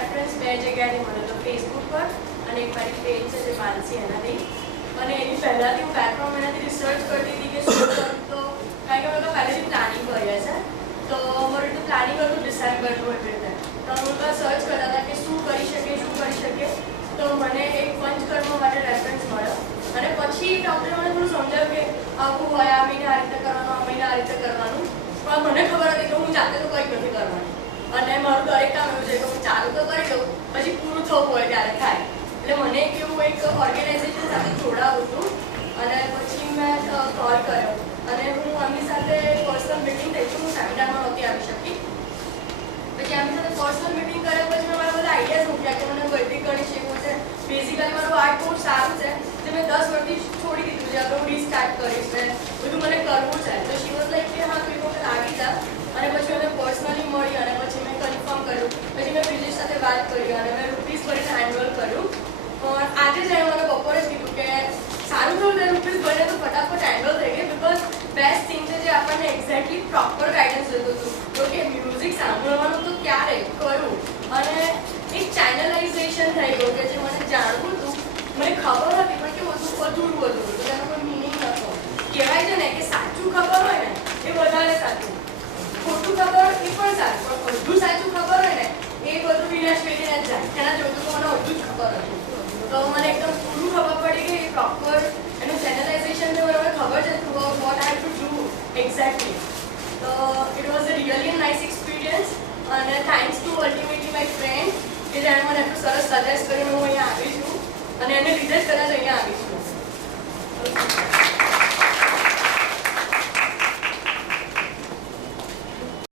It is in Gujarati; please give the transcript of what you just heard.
રેફરન્સ બે જગ્યાએથી મળ્યો હતો, ફેસબુક પર અને એક મારી પેજ છે જે માનસી એનાથી. અને એની પહેલાંથી હું 2-3 મહિનાથી રિસર્ચ કરતી હતી કે શું કરું, તો કારણ કે મેં પહેલેથી પ્લાનિંગ કર્યા છે. તો મારું એટલું પ્લાનિંગ હતું ડિસેમ્બરનું એવી રીતે. તો હું સર્ચ કરતા હતા કે શું કરી શકે. તો મને એક પંચકર્મ માટે રેફરન્સ મળ્યો અને પછી ડૉક્ટરે મને થોડું સમજાવ્યું કે આવું હોય, આ મહિને આ રીતે કરવાનું, આ મહિને આ રીતે કરવાનું. પણ મને ખબર હતી કે હું જાતે તો કંઈ નથી કરવાની અને મારું દરેક કામ એવું છે કે હું ચાલુ તો કરી દઉં, પછી પૂરું થવું હોય ત્યારે થાય. એટલે મને કેવું એક ઓર્ગેનાઇઝેશન સાથે જોડાવું હતું અને પછી મેં કોલ કર્યો અને હું આમની સાથે પર્સનલ મિટિંગ થઈ. હું સેમિનારમાં નહોતી આવી શકી. પછી આમની સાથે પર્સનલ મિટિંગ કર્યા પછી મેં મારા બધા આઈડિયાઝ મૂક્યા કે મને વૈદિક ગણિત શીખવું છે. બેઝિકલી મારું આર્ટ બહુ સારું છે જે મેં 10 વર્ષથી છોડી દીધું છે. હવે હું રીસ્ટાર્ટ કરીશ ને બધું મને કરવું છે. તો શી વોઝ લાઈક કે હા તું એક વખત આવી જા. અને પછી અમે પર્સનલી મળી અને પછી મેં કન્ફર્મ કર્યું. પછી મેં બ્રિજેશ સાથે વાત કરી અને મેં રૂપીસ ભરીને એનરોલ કર્યું. પણ આજે જ મને બપોરે જ કીધું કે સારું થયું ને રૂપીસ ભરીને તો ફટાફટ એનરોલ થઈ ગઈ. બિકોઝ બેસ્ટ થિંગ છે જે આપણને એક્ઝેક્ટલી પ્રોપર ગાઈડન્સ લીધું હતું. તો કે મ્યુઝિક સાંભળવાનું તો ક્યારે કરું અને એક ચેનલાઇઝેશન થઈ ગયું કે જે મને જાણવું હતું, મને ખબર હતી પણ કે બધું અધૂરું હતું, તો તેનો કોઈ મિનિંગ નહોતો. કહેવાય છે ને કે સાચું ખબર હોય ને એ વધારે સાચું, ખોટું ખબર એ પણ સાચું, પણ બધું સાચું ખબર હોય ને એ બધું વિનાશ કરીને જ જાય. એના જેવું તો મને બધું જ ખબર હતું. તો મને એકદમ પૂરું ખબર પડી કે પ્રોપર એનું ચેનલાઇઝેશન છે. મને ખબર છે what I have to do exactly. તો ઇટ વોઝ અ રિયલી